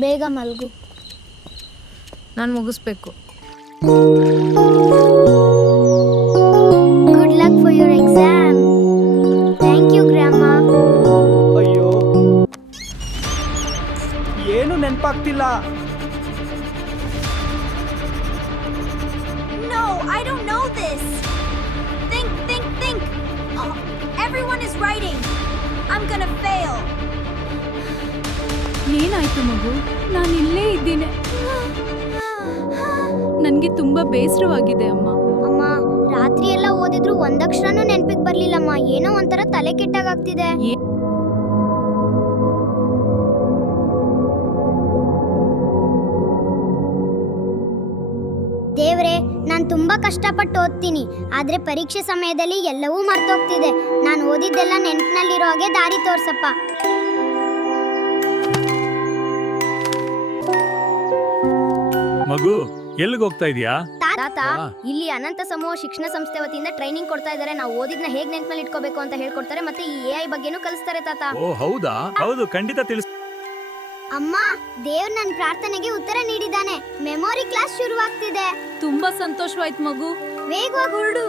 ಬೇಗ ಮಲ್ಗು. ನಾನು ಮುಗಿಸ್ಬೇಕು. Good luck for your exam. Thank you ಗ್ರಾಮ. ಅಯ್ಯೋ, ಏನು ನೆನಪಾಗ್ತಿಲ್ಲ. No, I don't know this. Think. Oh, everyone is writing. I'm gonna fail. ಏನಾಯ್ತು ಮಗು? ನಾನು ಇಲ್ಲೇ ಇದ್ದೀನಿ. ನನಗೆ ತುಂಬಾ ಬೇಸರವಾಗಿದೆ ಅಮ್ಮ. ಅಮ್ಮ, ರಾತ್ರಿ ಎಲ್ಲ ಓದಿದ್ರು ಒಂದಕ್ಷರನೂ ನೆನ್ಪಿಗೆ ಬರ್ಲಿಲ್ಲಮ್ಮ. ಏನೋ ಒಂಥರ ತಲೆ ಕೆಟ್ಟಾಗ್ತಿದೆ. ದೇವ್ರೆ, ನಾನು ತುಂಬಾ ಕಷ್ಟಪಟ್ಟು ಓದ್ತೀನಿ, ಆದ್ರೆ ಪರೀಕ್ಷೆ ಸಮಯದಲ್ಲಿ ಎಲ್ಲವೂ ಮರ್ತೋಗ್ತಿದೆ. ನಾನು ಓದಿದ್ದೆಲ್ಲ ನೆನಪಿನಲ್ಲಿರೋ ಹಾಗೆ ದಾರಿ ತೋರ್ಸಪ್ಪ. ಮಗು, ಎಲ್ಲಿಗೆ ಹೋಗ್ತಾ ಇದೀಯಾ? ತಾತ, ಇಲ್ಲಿ ಅನಂತ ಸಮೂಹ ಶಿಕ್ಷಣ ಸಂಸ್ಥೆ ವತಿಯಿಂದ ಟ್ರೈನಿಂಗ್ ಕೊಡ್ತಾ ಇದ್ದಾರೆ. ನಾವು ಓದಿದ್ನ ಹೇಗ್ ನೆನಪಿನಲ್ಲಿ ಇಟ್ಕೋಬೇಕು ಅಂತ ಹೇಳ್ಕೊಡ್ತಾರೆ, ಮತ್ತೆ ಈ AI ಬಗ್ಗೆನೂ ಕಲಿಸ್ತಾರೆ ತಾತ. ಓ ಹೌದಾ? ಹೌದು, ಖಂಡಿತ ತಿಳಿಸ್. ಅಮ್ಮ, ದೇವ್ರು ನನ್ನ ಪ್ರಾರ್ಥನೆಗೆ ಉತ್ತರ ನೀಡಿದ್ದಾನೆ. ಮೆಮೊರಿ ಕ್ಲಾಸ್ ಶುರುವಾಗ್ತಿದೆ. ತುಂಬಾ ಸಂತೋಷವಾಯ್ತು ಮಗು. ವೇಗವಾಗಿ ಹೊರಡು.